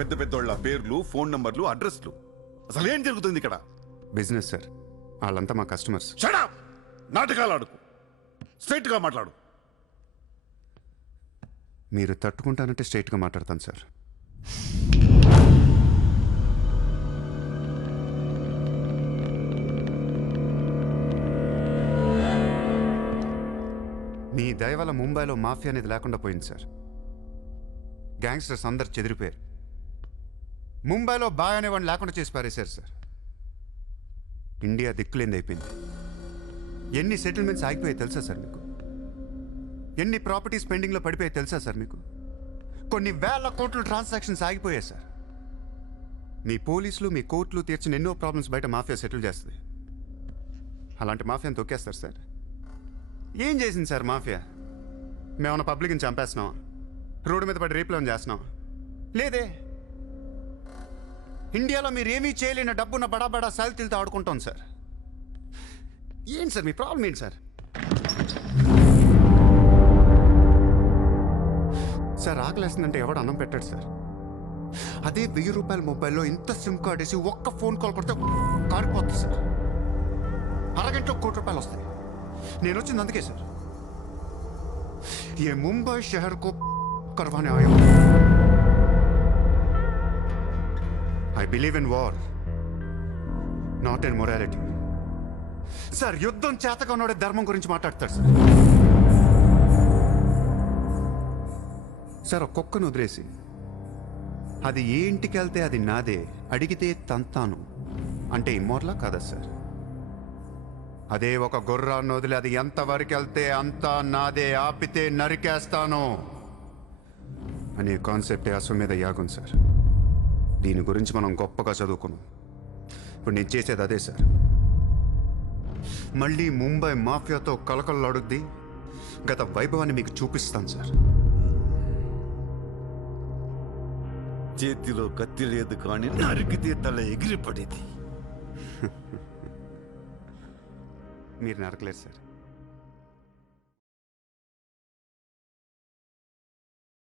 పెద్ద పెద్దోళ్ళ పేర్లు, ఫోన్ నంబర్లు, అడ్రస్లు. అసలు ఏం జరుగుతుంది ఇక్కడ? బిజినెస్ సార్, వాళ్ళంతా మా కస్టమర్స్. Shut up! నాటకాలు ఆడుకు, స్ట్రైట్ గా మాట్లాడు. మీరు తట్టుకుంటానంటే స్ట్రైట్గా మాట్లాడతాను సార్. మీ దయ వల్ల ముంబైలో మాఫియా అనేది లేకుండా పోయింది సార్. గ్యాంగ్స్టర్స్ అందరు చెదిరిపోయారు. ముంబైలో బాగా అనేవాడిని లేకుండా చేసి పారేశారు సార్. ఇండియా దిక్కులేంది అయిపోయింది. ఎన్ని సెటిల్మెంట్స్ ఆగిపోయాయి తెలుసా సార్ మీకు? ఎన్ని ప్రాపర్టీస్ పెండింగ్లో పడిపోయాయి తెలుసా సార్ మీకు? కొన్ని వేల కోట్ల ట్రాన్సాక్షన్స్ ఆగిపోయాయి సార్. మీ పోలీసులు, మీ కోర్టులు తీర్చిన ఎన్నో ప్రాబ్లమ్స్ బయట మాఫియా సెటిల్ చేస్తుంది. అలాంటి మాఫియాని తొక్కేస్తారు సార్. ఏం చేసింది సార్ మాఫియా? మేమన్నా పబ్లిక్ని చంపేస్తున్నాం, రోడ్డు మీద పడి రేపులను చేస్తున్నాం? లేదే. ఇండియాలో మీరు ఏమీ చేయలేని డబ్బున్న బడా బడా సాల్తీలతో ఆడుకుంటాం సార్. ఏంటి సార్ మీ ప్రాబ్లం ఏంటి సార్? సార్ ఆకలేస్తుందంటే ఎవడు అన్నం పెట్టాడు సార్. అదే 1000 రూపాయల మొబైల్లో ఇంత సిమ్ కార్డ్ వేసి ఒక్క ఫోన్ కాల్ కొడితే కారిపోతుంది సార్. అరగంటలో 1 కోటి రూపాయలు వస్తాయి. నేను వచ్చింది అందుకే సార్. ये मुंबई शहर को करवाने आया हूं. I believe in war, not in morality. Sir యుద్ధం చేతగా ఉన్నాడే ధర్మం గురించి మాట్లాడతారు సార్. సార్ ఒక కుక్కను వదిలేసి అది ఏ ఇంటికి వెళ్తే అది నాదే, అడిగితే తంతాను అంటే ఇమ్మోర్లా కాదా సార్? అదే ఒక గుర్రాన్ని వదిలి అది ఎంతవరకు వెళ్తే అంతా నాదే, ఆపితే నరికేస్తాను అనే కాన్సెప్టే అశ్వమేధ యాగం సార్. దీని గురించి మనం గొప్పగా చదువుకున్నాం. ఇప్పుడు నేను చేసేది అదే సార్. మళ్ళీ ముంబై మాఫియాతో కలకలలాడుద్ది గత వైభవాన్ని మీకు చూపిస్తాను సార్. చేతిలో కత్తి లేదు కానీ నరికితే తల ఎగిరిపడేది. మీరు నరకలేదు సార్.